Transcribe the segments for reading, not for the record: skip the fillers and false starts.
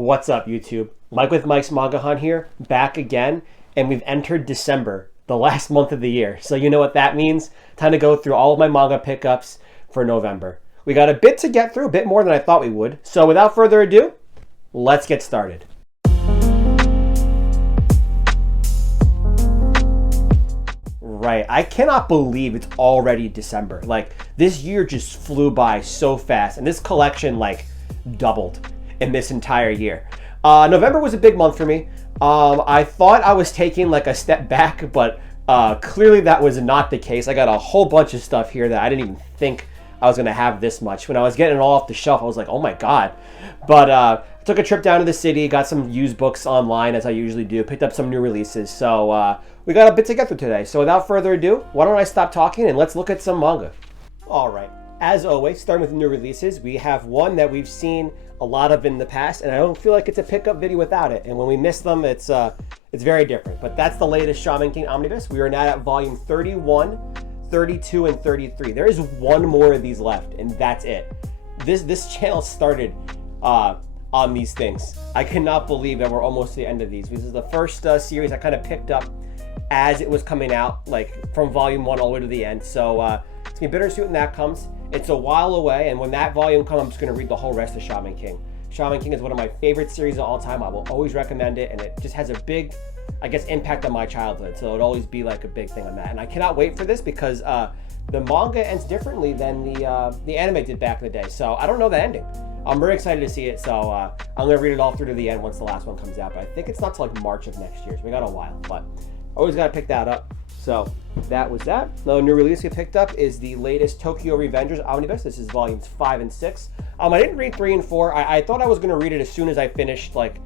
What's up, YouTube? Mike with Mike's Manga Hunt here, back again, and we've entered December, the last month of the year. So you know what that means? Time to go through all of my manga pickups for November. We got a bit to get through, a bit more than I thought we would. So without further ado, let's get started. Right, I cannot believe it's already December. Like, this year just flew by so fast, and this collection, like, doubled in this entire year. November was a big month for me. I thought I was taking like a step back, but clearly that was not the case. I got a whole bunch of stuff here that I didn't even think I was gonna have this much. When I was getting it all off the shelf, I was like, oh my God. But I took a trip down to the city, got some used books online as I usually do, picked up some new releases. So we got a bit to get through today. So without further ado, why don't I stop talking and let's look at some manga. All right, as always, starting with new releases, we have one that we've seen a lot of in the past, and I don't feel like it's a pickup video without it. And when we miss them, it's very different. But that's the latest Shaman King Omnibus. We are now at volume 31, 32, and 33. There is one more of these left, and that's it. This channel started on these things. I cannot believe that we're almost to the end of these. This is the first series I kind of picked up as it was coming out, like from volume 1 all the way to the end. So it's gonna be bittersweet when that comes. It's a while away, and when that volume comes, I'm just going to read the whole rest of Shaman King. Shaman King is one of my favorite series of all time. I will always recommend it, and it just has a big, I guess, impact on my childhood. So it'll always be like a big thing on that. And I cannot wait for this because the manga ends differently than the anime did back in the day. So I don't know the ending. I'm very excited to see it. So I'm going to read it all through to the end once the last one comes out. But I think it's not till like March of next year. So we got a while, but always got to pick that up. So that was that. Another new release we picked up is the latest Tokyo Revengers Omnibus. This is volumes 5 and 6. I didn't read 3 and 4. I thought I was going to read it as soon as I finished like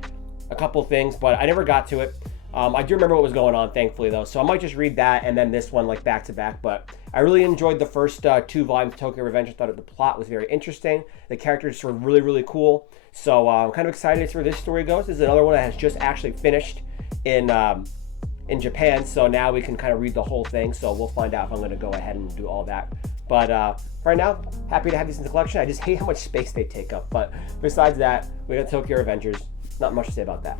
a couple things, but I never got to it. I do remember what was going on, thankfully, though. So I might just read that and then this one like back to back. But I really enjoyed the first 2 volumes of Tokyo Revengers. Thought the plot was very interesting. The characters were really, really cool. So I'm kind of excited to see where this story goes. This is another one that has just actually finished in Japan, so now we can kind of read the whole thing. So we'll find out if I'm going to go ahead and do all that. But right now, happy to have these in the collection. I just hate how much space they take up. But besides that, we got Tokyo Revengers. Not much to say about that.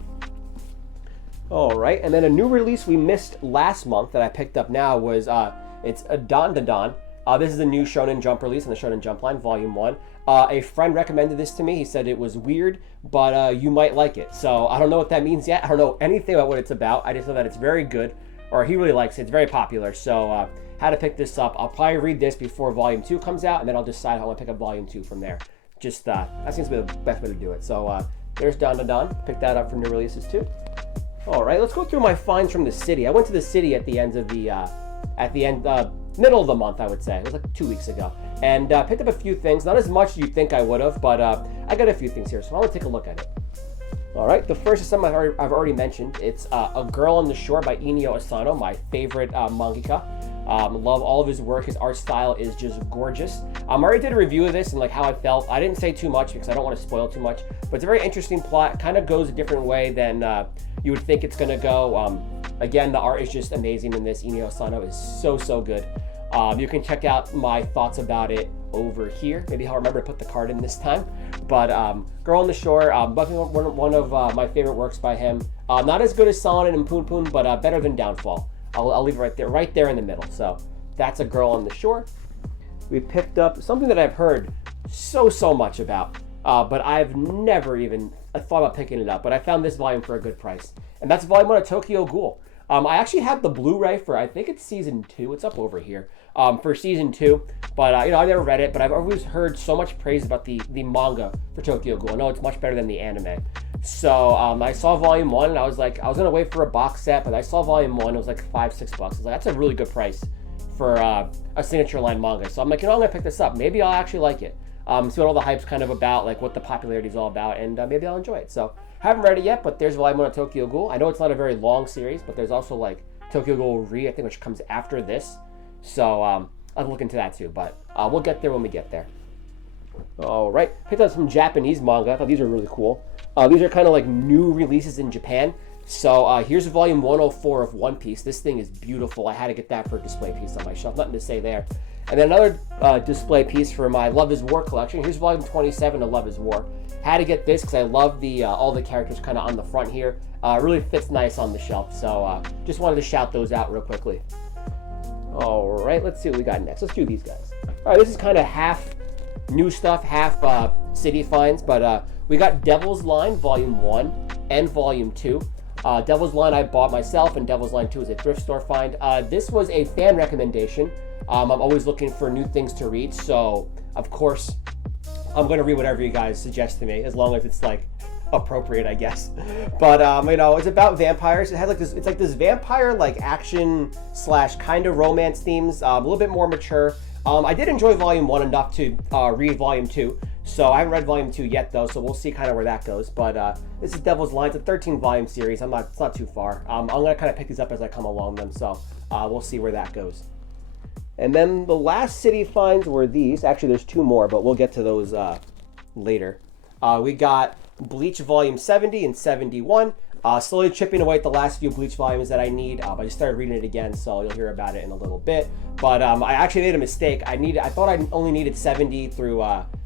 All right, and then a new release we missed last month that I picked up now was it's a Don Da Don. This is a new Shonen Jump release in the Shonen Jump line, Volume 1. A friend recommended this to me. He said it was weird, but you might like it. So I don't know what that means yet. I don't know anything about what it's about. I just know that it's very good, or he really likes it. It's very popular. So how to pick this up. I'll probably read this before Volume 2 comes out, and then I'll decide how I want to pick up Volume 2 from there. Just that seems to be the best way to do it. So there's Don Da Don. Pick that up for new releases too. All right, let's go through my finds from the city. I went to the city at the end of the middle of the month, I would say. It was like 2 weeks ago. And picked up a few things. Not as much as you'd think I would have, but I got a few things here. So I want to take a look at it. All right, the first is something I've already mentioned. It's A Girl on the Shore by Inio Asano, my favorite mangaka. Love all of his work. His art style is just gorgeous. I already did a review of this and like how I felt. I didn't say too much because I don't want to spoil too much. But it's a very interesting plot. It kind of goes a different way than you would think it's going to go. Again, the art is just amazing in this. Inio Asano is so good. You can check out my thoughts about it over here. Maybe I'll remember to put the card in this time. But Girl on the Shore, one of my favorite works by him. Not as good as Solid and Poon Poon, but better than Downfall. I'll leave it right there in the middle. So that's A Girl on the Shore. We picked up something that I've heard so much about, but I've never even thought about picking it up. But I found this volume for a good price, and that's volume 1 of Tokyo Ghoul. I actually have the Blu-ray for, I think it's season 2. It's up over here for season 2. But I never read it, but I've always heard so much praise about the manga for Tokyo Ghoul. I know it's much better than the anime. So I saw volume 1 and I was like, I was gonna wait for a box set, but I saw volume 1. It was like $5-6. I was like, that's a really good price for a signature line manga. So I'm like, I'm gonna pick this up. Maybe I'll actually like it. See what all the hype's kind of about, like what the popularity is all about, and maybe I'll enjoy it. So haven't read it yet, but there's volume 1 of Tokyo Ghoul. I know it's not a very long series, but there's also like Tokyo Ghoul Re, I think, which comes after this. So I'll look into that too, but we'll get there when we get there. All right, picked up some Japanese manga. I thought these are really cool. These are kind of like new releases in Japan. So here's volume 104 of One Piece. This thing is beautiful. I had to get that for a display piece on my shelf. Nothing to say there. And then another display piece for my Love is War collection. Here's volume 27 of Love is War. had to get this because I love the all the characters kind of on the front here. Really fits nice on the shelf. So just wanted to shout those out real quickly. All right, let's see what we got next. Let's do these guys. All right, this is kind of half new stuff, half city finds, but we got Devil's Line Volume 1 and Volume 2. Devil's Line I bought myself, and Devil's Line 2 is a thrift store find. This was a fan recommendation. I'm always looking for new things to read, so of course I'm going to read whatever you guys suggest to me, as long as it's like appropriate, I guess. But you know, it's about vampires. It has like this, it's like this vampire like action slash kind of romance themes, a little bit more mature. I did enjoy Volume 1 enough to read Volume 2. So I haven't read Volume 2 yet, though, so we'll see kind of where that goes. But this is Devil's Line. It's a 13-volume series. It's not too far. I'm going to kind of pick these up as I come along them, so we'll see where that goes. And then the last city finds were these. Actually, there's 2 more, but we'll get to those later. We got Bleach Volume 70 and 71. Slowly chipping away at the last few Bleach volumes that I need. I just started reading it again, so you'll hear about it in a little bit. But I actually made a mistake. I thought I only needed 70 through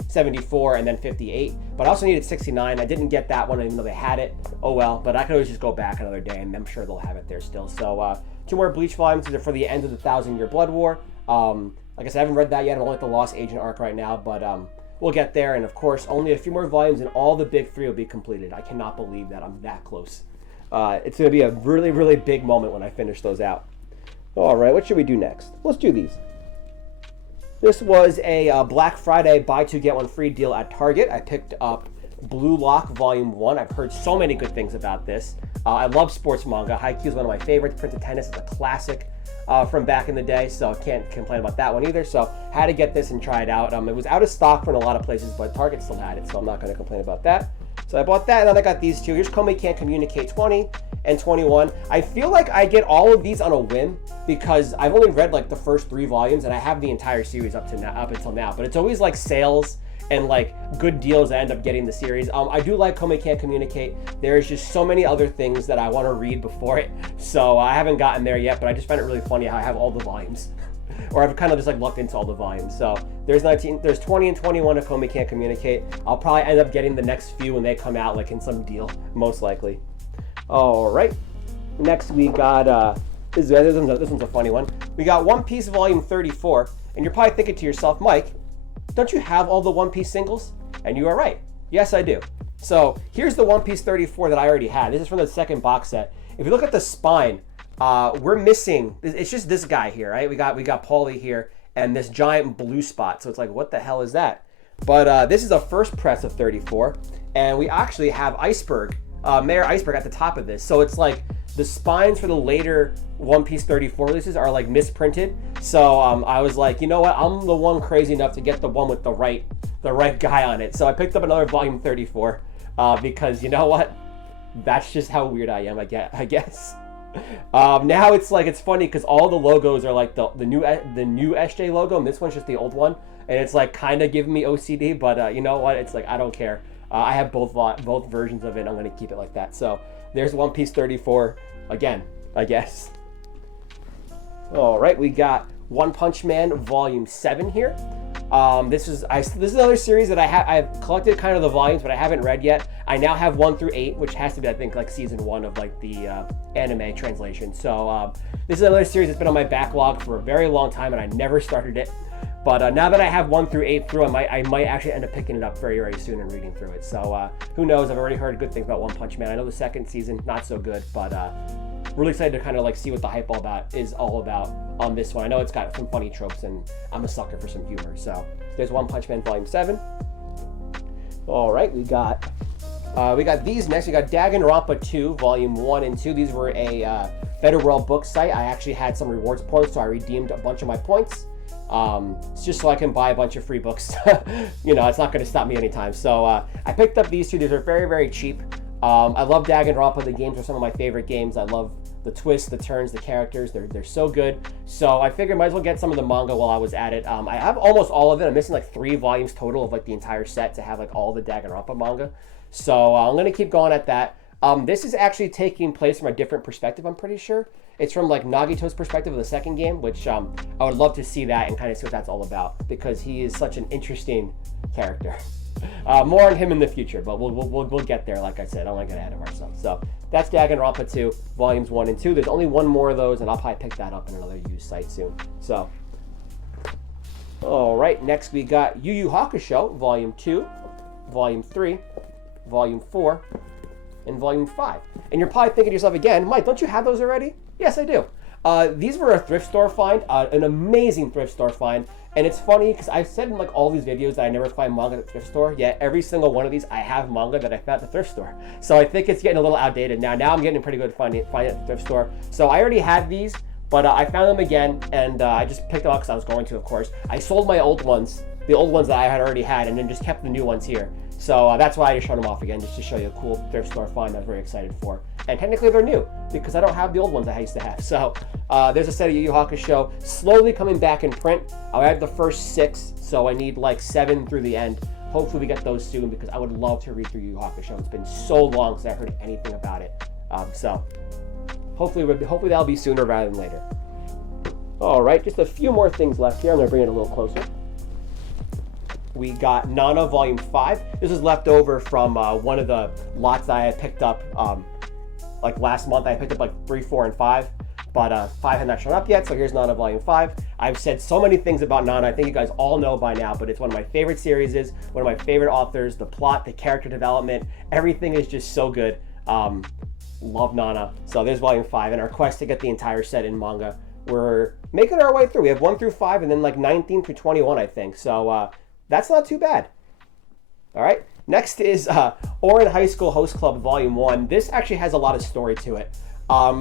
74 and then 58, but I also needed 69. I didn't get that one even though they had it. Oh well, but I could always just go back another day, and I'm sure they'll have it there still. So 2 more Bleach volumes. These are for the end of the 1,000-Year Blood War. Like I said, I haven't read that yet. I'm only at the Lost Agent arc right now, but we'll get there. And of course, only a few more volumes and all the big 3 will be completed. I cannot believe that I'm that close. It's going to be a really, really big moment when I finish those out. All right, what should we do next? Let's do these. This was a Black Friday buy 2 get 1 free deal at Target. I picked up Blue Lock Volume 1. I've heard so many good things about this. I love sports manga. Haikyuu is one of my favorites. Printed Tennis is a classic from back in the day, so can't complain about that one either. So had to get this and try it out. It was out of stock in a lot of places, but Target still had it, so I'm not going to complain about that. So I bought that, and then I got these 2. Here's Komi Can't Communicate 20 and 21. I feel like I get all of these on a whim because I've only read like the first 3 volumes, and I have the entire series up until now. But it's always like sales and like good deals. I end up getting the series. I do like Komi Can't Communicate. There's just so many other things that I want to read before it, so I haven't gotten there yet. But I just find it really funny how I have all the volumes. Or I've kind of just like looked into all the volumes. So there's 20 and 21 of Komi Can't Communicate. I'll probably end up getting the next few when they come out, like in some deal, most likely. All right. Next we got this one's a funny one. We got One Piece Volume 34, and you're probably thinking to yourself, Mike, don't you have all the One Piece singles? And you are right. Yes, I do. So here's the One Piece 34 that I already had. This is from the second box set. If you look at the spine, we're missing, it's just this guy here, right? We got Paulie here and this giant blue spot. So it's like, what the hell is that? But this is a first press of 34, and we actually have Iceberg, Mayor Iceberg at the top of this. So it's like the spines for the later One Piece 34 releases are like misprinted. So I was like, you know what? I'm the one crazy enough to get the one with the right guy on it. So I picked up another Volume 34 because you know what? That's just how weird I am, I guess. Now it's like, it's funny because all the logos are like the new SJ logo, and this one's just the old one, and it's like kind of giving me OCD, but you know what, it's like I don't care. I have both versions of it. I'm gonna keep it like that. So there's One Piece 34 again, I guess. All right, we got One Punch Man Volume 7 here. This is another series that I've collected kind of the volumes, but I haven't read yet. I now have 1 through 8, which has to be, I think, like season 1 of like the anime translation. So this is another series that's been on my backlog for a very long time, and I never started it. But now that I have 1 through 8 through, I might actually end up picking it up very, very soon and reading through it. So who knows? I've already heard good things about One Punch Man. I know the second season not so good, but really excited to kind of like see what the hype is all about on this one. I know it's got some funny tropes, and I'm a sucker for some humor. So there's One Punch Man Volume 7. All right, we got these next. We got Danganronpa 2 Volume 1 and 2. These were a Better World book site. I actually had some rewards points, so I redeemed a bunch of my points. It's just so I can buy a bunch of free books. You know, it's not going to stop me anytime. So I picked up these 2. These are very, very cheap. I love Danganronpa. The games are some of my favorite games. I love the twists, the turns, the characters. They're so good. So I figured I might as well get some of the manga while I was at it. I have almost all of it. I'm missing like 3 volumes total of like the entire set to have like all the Danganronpa manga. So I'm going to keep going at that. This is actually taking place from a different perspective, I'm pretty sure. It's from like Nagito's perspective of the second game, which I would love to see that and kind of see what that's all about, because he is such an interesting character. More on him in the future, but we'll get there. Like I said, I don't want to get ahead of ourselves. So that's Danganronpa 2, volumes 1 and 2. There's only one more of those, and I'll probably pick that up in another used site soon. So, all right, next we got Yu Yu Hakusho, volume 2, volume 3, volume 4, and volume 5. And you're probably thinking to yourself again, Mike, don't you have those already? Yes, I do. These were a thrift store find, an amazing thrift store find. And it's funny because I've said in like all these videos that I never find manga at the thrift store, yet every single one of these I have manga that I found at the thrift store. So I think it's getting a little outdated now. Now I'm getting pretty good finding it at the thrift store. So I already had these, but I found them again, and I just picked them up because I was going to, of course. I sold my old ones, the old ones that I had already had, and then just kept the new ones here. So that's why I just showed them off again, just to show you a cool thrift store find I was very excited for. And technically they're new, because I don't have the old ones I used to have. So there's a set of Yu Yu Hakusho slowly coming back in print. I have the first 6, so I need like 7 through the end. Hopefully we get those soon, because I would love to read through Yu Yu Hakusho. It's been so long since I heard anything about it. So hopefully that'll be sooner rather than later. All right, just a few more things left here. I'm gonna bring it a little closer. We got Nana Volume 5. This is left over from one of the lots I had picked up like last month. I picked up like 3, 4, and 5, but 5 had not shown up yet, so here's Nana Volume 5. I've said so many things about Nana. I think you guys all know by now, but it's one of my favorite series, one of my favorite authors. The plot, the character development, everything is just so good. Love Nana. So there's Volume 5, and our quest to get the entire set in manga. We're making our way through. We have 1 through 5, and then like 19 through 21, I think. So that's not too bad. All right. Next is Ouran High School Host Club Volume 1. This actually has a lot of story to it.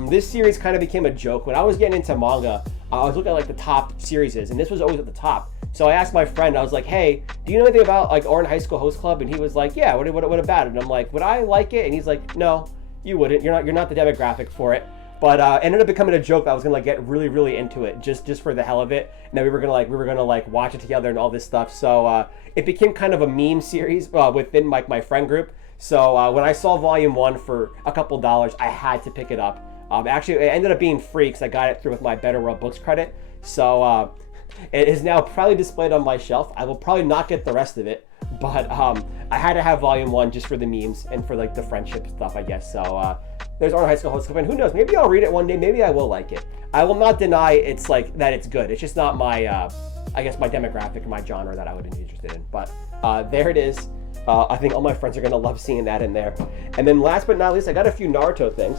This series kind of became a joke. When I was getting into manga, I was looking at like the top series, and this was always at the top. So I asked my friend, I was like, hey, do you know anything about like Ouran High School Host Club? And he was like, yeah, what about it? And I'm like, would I like it? And he's like, no, you wouldn't. You're not the demographic for it. But ended up becoming a joke that I was gonna like get really, really into it just for the hell of it. And then we were gonna watch it together and all this stuff. So it became kind of a meme series within like my friend group. So when I saw Volume 1 for a couple dollars, I had to pick it up. Actually, it ended up being free because I got it through with my Better World Books credit. So it is now proudly displayed on my shelf. I will probably not get the rest of it, but I had to have Volume 1 just for the memes and for like the friendship stuff, I guess. So there's Ouran High School Host Club, and who knows, maybe I'll read it one day, maybe I will like it. I will not deny it's like that it's good. It's just not my, I guess my demographic or my genre that I would be interested in. But there it is. I think all my friends are gonna love seeing that in there. And then last but not least, I got a few Naruto things.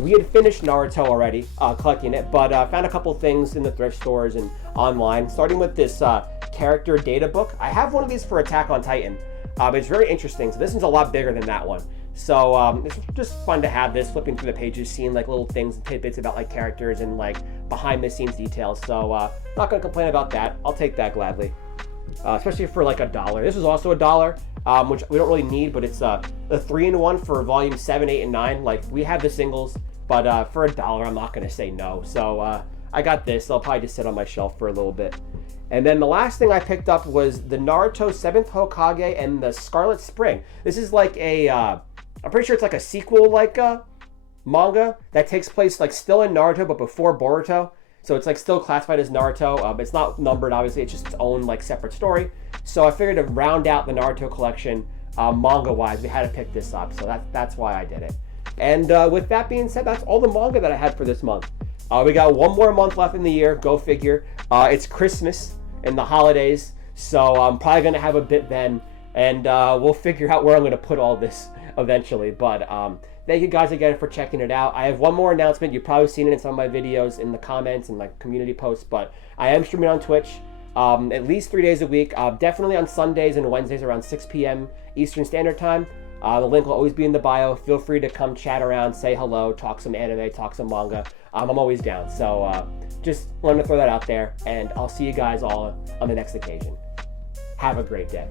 We had finished Naruto already, collecting it, but found a couple things in the thrift stores and online, starting with this character data book. I have one of these for Attack on Titan. It's very interesting. So this one's a lot bigger than that one. So it's just fun to have this, flipping through the pages, seeing like little things and tidbits about like characters and like behind the scenes details. So not gonna complain about that. I'll take that gladly, especially for like $1. This is also $1, which we don't really need, but it's a 3-in-1 for volume 7, 8, and 9. Like we have the singles, but for $1, I'm not gonna say no. So I got this. I'll probably just sit on my shelf for a little bit. And then the last thing I picked up was the Naruto 7th Hokage and the Scarlet Spring. This is like a, I'm pretty sure it's like a sequel like manga that takes place like still in Naruto but before Boruto. So it's like still classified as Naruto. It's not numbered, obviously. It's just its own like separate story. So I figured to round out the Naruto collection manga-wise, we had to pick this up. So that's why I did it. And with that being said, that's all the manga that I had for this month. We got one more month left in the year. Go figure. It's Christmas and the holidays, so I'm probably gonna have a bit then, and we'll figure out where I'm gonna put all this eventually. But thank you guys again for checking it out. I have one more announcement. You've probably seen it in some of my videos in the comments and like community posts, but I am streaming on Twitch at least 3 days a week. Definitely on Sundays and Wednesdays around 6 p.m. Eastern Standard Time. The link will always be in the bio. Feel free to come chat around, say hello, talk some anime, talk some manga. I'm always down. So just wanted to throw that out there, and I'll see you guys all on the next occasion. Have a great day.